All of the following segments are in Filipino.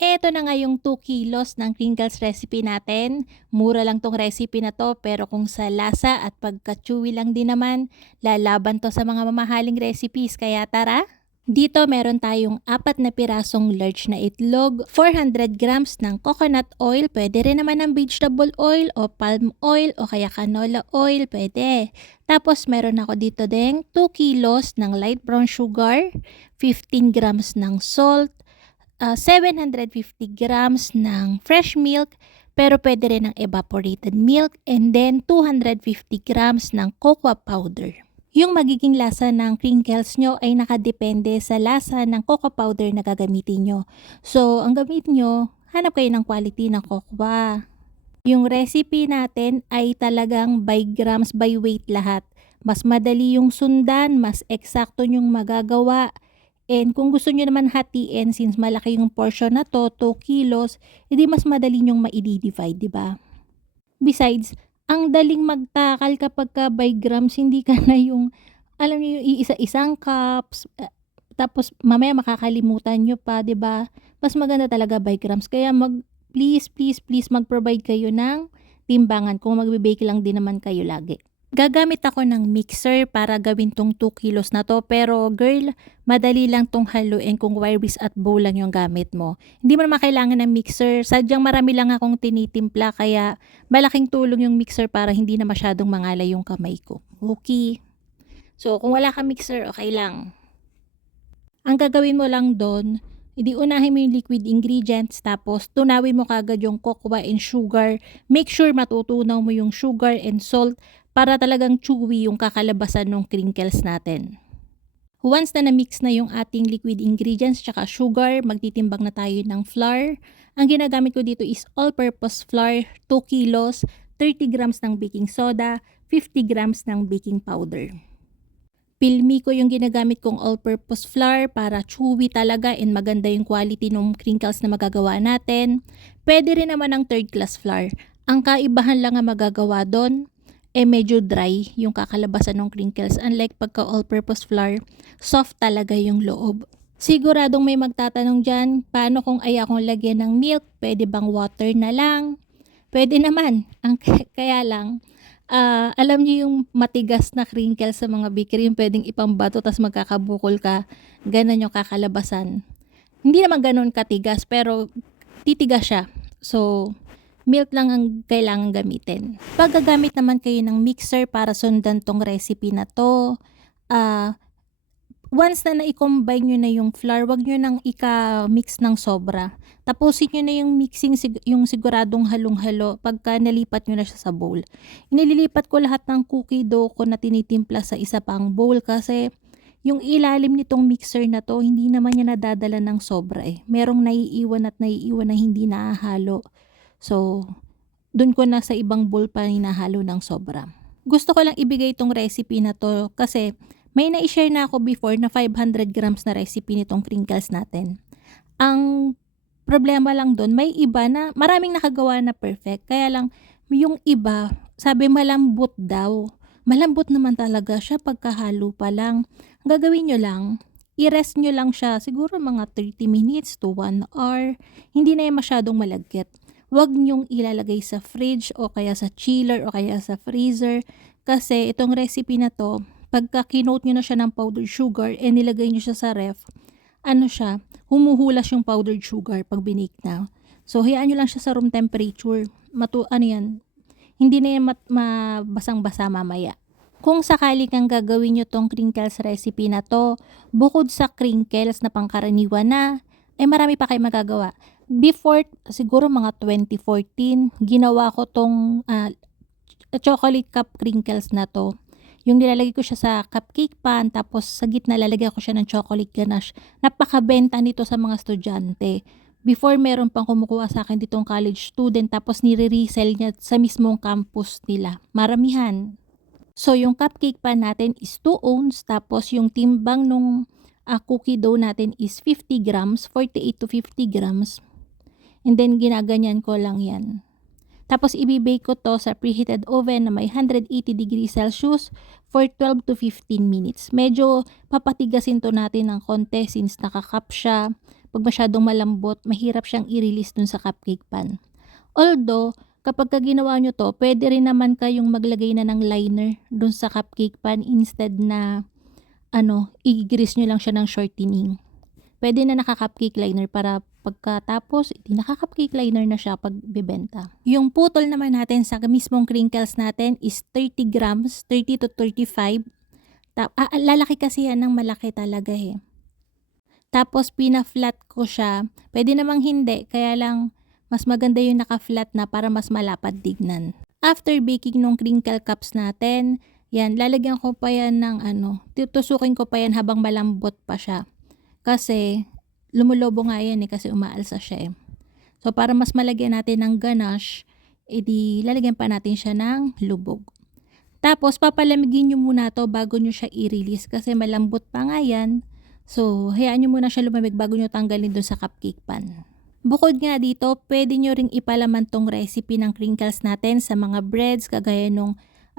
Eto na nga yung 2 kilos ng crinkles recipe natin. Mura lang tong recipe na to pero kung sa lasa at pagka-chewy lang din naman, lalaban to sa mga mamahaling recipes. Kaya tara! Dito meron tayong 4 na pirasong large na itlog, 400 grams ng coconut oil, pwede rin naman ng vegetable oil o palm oil o kaya canola oil, pwede. Tapos meron ako dito ding 2 kilos ng light brown sugar, 15 grams ng salt, 750 grams ng fresh milk, pero pwede rin ng evaporated milk, and then 250 grams ng cocoa powder. Yung magiging lasa ng crinkles nyo ay nakadepende sa lasa ng cocoa powder na gagamitin nyo. So, ang gamit nyo, hanap kayo ng quality ng cocoa. Yung recipe natin ay talagang by grams by weight lahat. Mas madali yung sundan, mas eksakto yung magagawa. And kung gusto nyo naman hatiin, since malaki yung portion na to, 2 kilos, edi mas madali nyong ma-divide, di ba? Besides, ang daling magtakal kapag ka by grams, hindi ka na yung, alam niyo yung iisa-isang cups, tapos mamaya makakalimutan nyo pa, di ba? Mas maganda talaga by grams. Kaya please mag-provide kayo ng timbangan kung magbe-bake lang din naman kayo lagi. Gagamit ako ng mixer para gawin tong 2 kilos na to, pero girl, madali lang tong haluin kung wire whisk at bowl lang yung gamit mo. Hindi mo naman kailangan ng mixer, sadyang marami lang akong tinitimpla kaya malaking tulong yung mixer para hindi na masyadong mangalay yung kamay ko. Okay. So kung wala kang mixer, okay lang. Ang gagawin mo lang doon, hindi unahin mo yung liquid ingredients tapos tunawin mo kagad yung cocoa and sugar. Make sure matutunaw mo yung sugar and salt para talagang chewy yung kakalabasan ng crinkles natin. Once na na-mix na yung ating liquid ingredients tsaka sugar, magtitimbang na tayo ng flour. Ang ginagamit ko dito is all-purpose flour, 2 kilos, 30 grams ng baking soda, 50 grams ng baking powder. Pilmi ko yung ginagamit kong all-purpose flour para chewy talaga and maganda yung quality ng crinkles na magagawa natin. Pwede rin naman ng third class flour. Ang kaibahan lang ang magagawa doon, medyo dry yung kakalabasan ng crinkles. Unlike pagka all-purpose flour, soft talaga yung loob. Siguradong may magtatanong dyan, paano kung ayaw kong lagyan ng milk? Pwede bang water na lang? Pwede naman. Kaya lang, alam niyo yung matigas na crinkles sa mga bakery, yung pwedeng ipambato tas magkakabukol ka, ganun yung kakalabasan. Hindi naman ganun katigas pero titigas siya. So, milk lang ang kailangan gamitin. Pag gagamit naman kayo ng mixer para sundan tong recipe na to, once na na-combine nyo na yung flour, wag nyo nang ika-mix ng sobra. Tapusin nyo na yung mixing, yung siguradong halong-halo pagka nalipat nyo na siya sa bowl. Inililipat ko lahat ng cookie dough ko na tinitimpla sa isa pang bowl kasi yung ilalim nitong mixer na to, hindi naman niya nadadala ng sobra eh. Merong naiiwan na hindi naahalo. So, dun ko na sa ibang bowl pa hinahalo ng sobra. Gusto ko lang ibigay itong recipe na to kasi may na-share na ako before na 500 grams na recipe nitong crinkles natin. Ang problema lang dun, may iba na maraming nakagawa na perfect. Kaya lang, yung iba, sabi malambot daw. Malambot naman talaga siya pagkahalo pa lang. Ang gagawin nyo lang, i-rest nyo lang siya siguro mga 30 minutes to 1 hour. Hindi na yung masyadong malagkit. Huwag nyong ilalagay sa fridge o kaya sa chiller o kaya sa freezer kasi itong recipe na to, pagka kinoat nyo na siya ng powdered sugar and nilagay nyo siya sa ref, humuhulas yung powdered sugar pag binake na. So, hayaan nyo lang siya sa room temperature. Hindi na yan mabasang-basa mamaya. Kung sakali kang gagawin nyo tong crinkles recipe na to, bukod sa crinkles na pangkaraniwan na, ay marami pa kayo magagawa. Before, siguro mga 2014, ginawa ko tong chocolate cup crinkles na to. Yung nilalagay ko siya sa cupcake pan, tapos sa gitna lalagyan ko siya ng chocolate ganache. Napakabenta nito sa mga estudyante. Before, meron pang kumukuha sa akin ditong college student, tapos nire-resell niya sa mismong campus nila. Maramihan. So, yung cupcake pan natin is 2 ounce, tapos yung timbang nung cookie dough natin is 50 grams, 48 to 50 grams. And then, ginaganyan ko lang yan. Tapos, ibibake ko to sa preheated oven na may 180 degrees Celsius for 12 to 15 minutes. Medyo papatigasin to natin ng konti since nakacup siya. 'pag masyadong malambot, mahirap siyang i-release dun sa cupcake pan. Although, kapag ginawa nyo 'to, puwede rin naman kayong maglagay na ng liner dun sa cupcake pan instead na i-grease nyo lang siya ng shortening. Puwede na naka-cupcake liner para pagkatapos, naka-cupcake liner na siya 'pag bebenta. Yung putol naman natin sa mismong crinkles natin is 30 grams, 30 to 35. Lalaki kasi yan ng malaki talaga, eh. Tapos pina-flat ko siya. Puwede namang hindi, kaya lang mas maganda yung naka-flat na para mas malapad tignan. After baking nung crinkle cups natin, yan, lalagyan ko pa yan ng tutusukin ko pa yan habang malambot pa siya. Kasi lumulobo nga yan kasi umaalsa siya, eh. So para mas malagyan natin ng ganache, edi lalagyan pa natin siya ng lubog. Tapos papalamigin nyo muna to bago nyo siya i-release kasi malambot pa nga yan. So hayaan nyo muna siya lumamig bago nyo tanggalin dun sa cupcake pan. Bukod nga dito, pwede nyo ring ipalaman tong recipe ng crinkles natin sa mga breads kagaya nung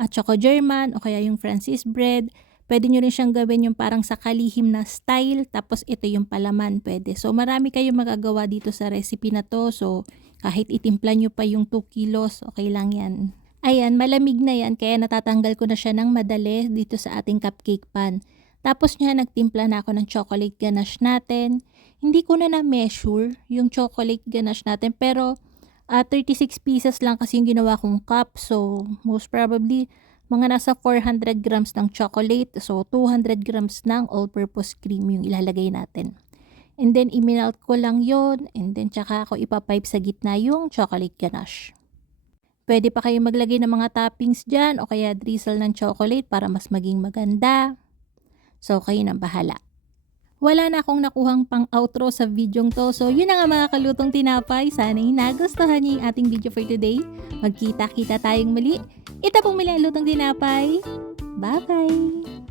Choco German o kaya yung Francis bread. Pwede nyo rin siyang gawin yung parang sa kalihim na style, tapos ito yung palaman pwede. So marami kayong magagawa dito sa recipe na to. So kahit itimpla nyo pa yung 2 kilos, okay lang yan. Ayan, malamig na yan kaya natatanggal ko na siya ng madali dito sa ating cupcake pan. Tapos nagtimpla na ako ng chocolate ganache natin. Hindi ko na na-measure yung chocolate ganache natin pero 36 pieces lang kasi yung ginawa kong cup. So most probably mga nasa 400 grams ng chocolate. So 200 grams ng all-purpose cream yung ilalagay natin. And then i-melt ko lang yon, and then tsaka ako ipapipe sa gitna yung chocolate ganache. Pwede pa kayong maglagay ng mga toppings dyan o kaya drizzle ng chocolate para mas maging maganda. So kayo nang bahala. Wala na akong nakuhang pang outro sa videong to. So yun na nga mga kalutong tinapay. Sana'y nagustuhan niyo yung ating video for today. Magkita-kita tayong muli. Ito pong muli ang lutong tinapay. Bye-bye!